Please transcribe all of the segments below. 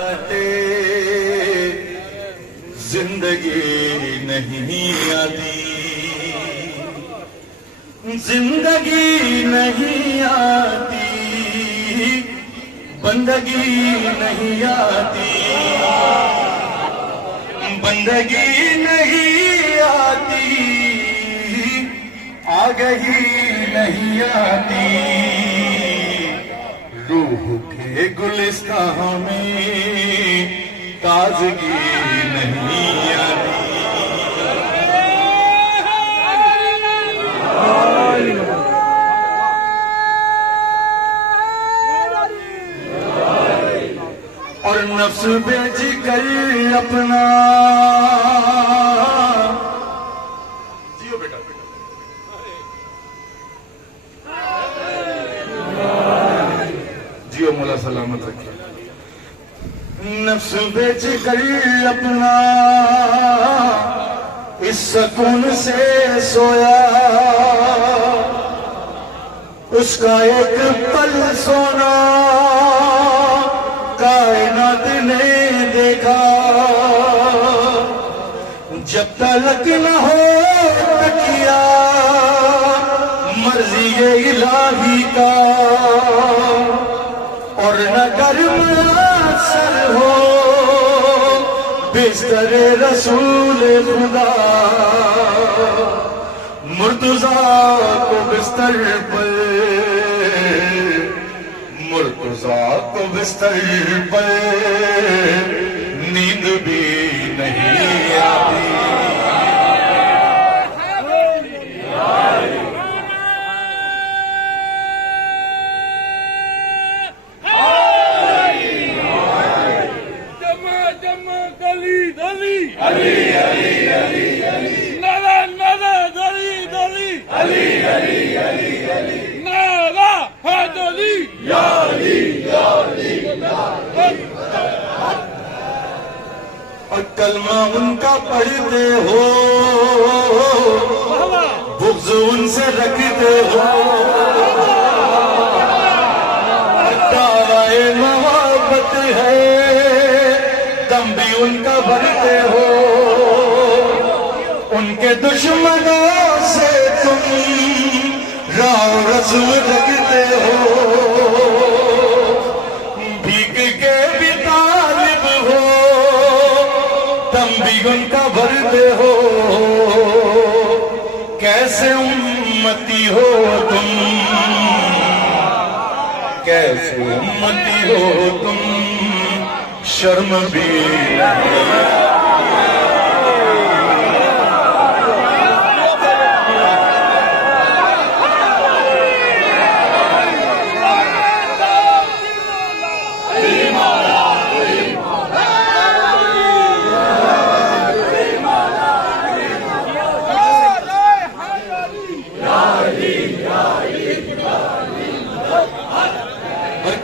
आते जिंदगी नहीं आती, जिंदगी नहीं आती, बंदगी नहीं आती, बंदगी नहीं आती, आ गई नहीं आती, रूह के गुलिस्तान में ताजगी नहीं आती। और नफ्स बेच कर अपना जियो बेटा, जियो मौला सलामत रखे। नफ्स बेच कर अपना इस सुकून से सोया, उसका एक पल सोना कायनात ने देखा। जब तलक न हो तकिया मर्जी ये इलाही का, और न गर्म सर हो बिस्तर रसूल खुदा, मुर्तजा को बिस्तर पर, मुर्तजा को बिस्तर पर नींद भी नहीं आती। अली अली अली अली नारा नारा दली दली अली अली अली अली नारा हैदरी या अली या अली। और कलमा उनका पढ़ते हो, बुग़्ज़ उनसे रखते हो, दावाए मोहब्बत है दम भी उनका भरते हो। उनके दुश्मनों से तुम राव रस्म रखते हो, भीग के भी तालिब हो दम भी उनका भरते हो। कैसे उम्मती हो तुम, कैसे उम्मती हो तुम, शर्म भी नहीं।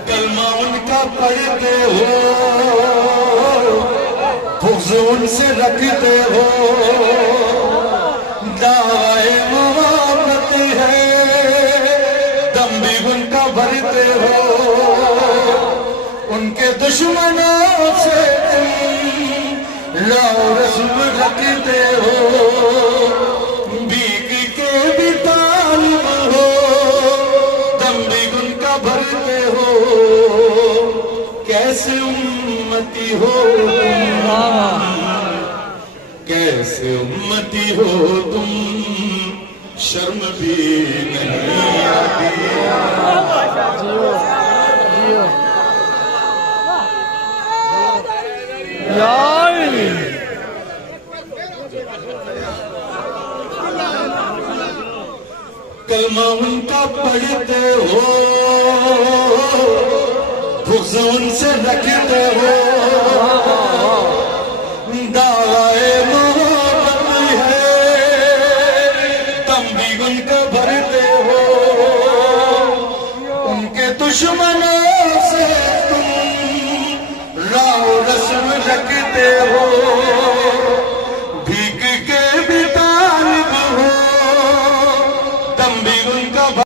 कलमा उनका पढ़ते हो, बुग़्ज़ उनसे रखते हो, दावाए मोहब्बत है दम भी उनका भरते हो। उनके दुश्मनों से तुम लाओ रस्म रखते हो, भीग के भी तालिब हो दम भी उनका भरते हो। कैसे उम्मती हो तुम, कैसे उम्मती हो तुम, शर्म भी नहीं आती। कलमा उनका पढ़ते हो, बुग़्ज़ उनसे रखते हो, दावाए मोहब्बत है दम भी उनका भरते हो। उनके दुश्मनों से तुम राव रस्म रखते हो,